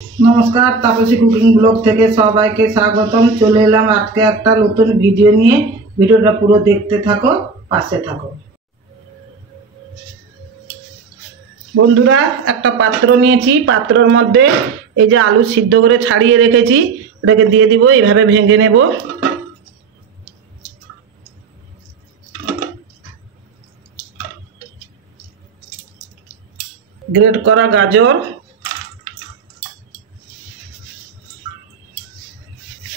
नमस्कार Taapsee cooking blog থেকে সবাইকে স্বাগতম। চলে এলাম আজকে একটা নতুন ভিডিও নিয়ে। ভিডিওটা পুরো দেখতে থাকো, পাশে থাকো। বন্ধুরা, একটা পাত্র নিয়েছি, পাত্রের মধ্যে এই যে আলু সিদ্ধ করে ছাড়িয়ে রেখেছি, ওটাকে দিয়ে দিব। এইভাবে ভেঙে নেব। গ্রেট করা গাজর,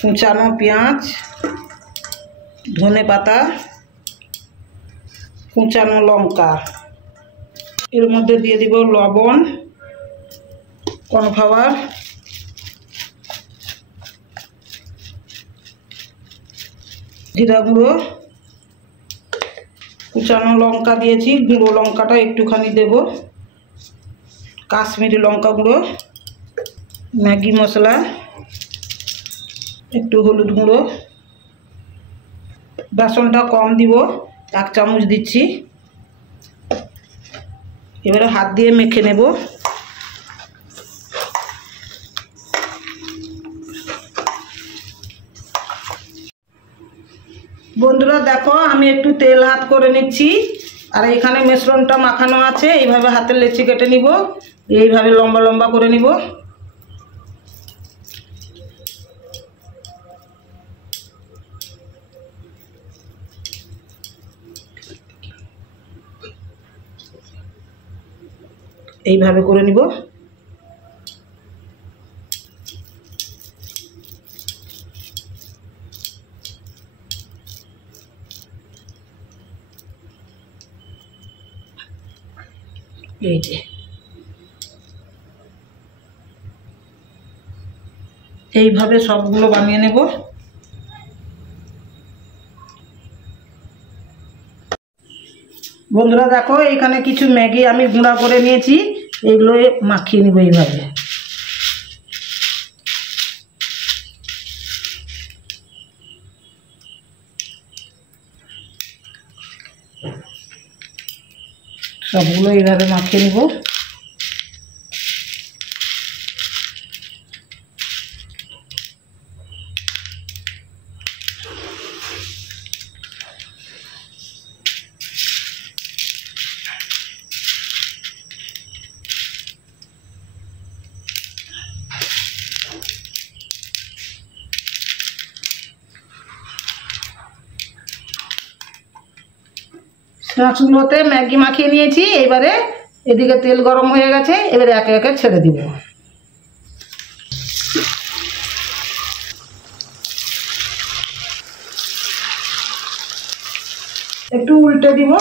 কুচানো পেঁয়াজ, ধনে পাতা, কুচানো লঙ্কা, এর মধ্যে দিয়ে দিব লবণ, কর্নফ্লাওয়ার, জিরা গুঁড়ো, কুচানো লঙ্কা দিয়েছি, গুঁড়ো লঙ্কাটা একটুখানি দেব, কাশ্মীরি লঙ্কা গুঁড়ো, ম্যাগি মশলা, একটু হলুদ গুঁড়ো, বেসনটা কম দিব, 1 চামচ দিচ্ছি। এবারে হাত দিয়ে মেখে নেব। বন্ধুরা দেখো, আমি একটু তেল হাত করে নিচ্ছি। আর এখানে মিশ্রণটা মাখানো আছে, এইভাবে হাতের লেচি কেটে নিব, এইভাবে লম্বা লম্বা করে নিব। এইভাবে করে নিব। এই যে এইভাবে সবগুলো বানিয়ে নেব। বন্ধুরা দেখো, এখানে কিছু ম্যাগি আমি গুঁড়া করে নিয়েছি, এগুলো মাখিয়ে নেব এইভাবে। সবগুলো এইভাবে মাখিয়ে নেব। স্ন্যাক্সগুলোতে ম্যাগি মাখিয়ে নিয়েছি। এবারে এদিকে তেল গরম হয়ে গেছে, এবারে একে একে ছেড়ে দিব। একটু উল্টে দিব।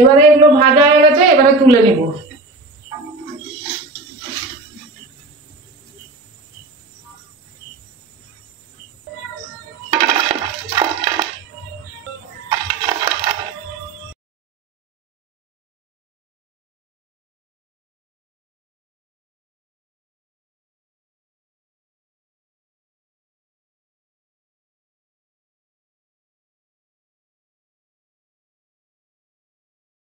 এবারে এগুলো ভাজা হয়ে গেছে, এবারে তুলে নিব।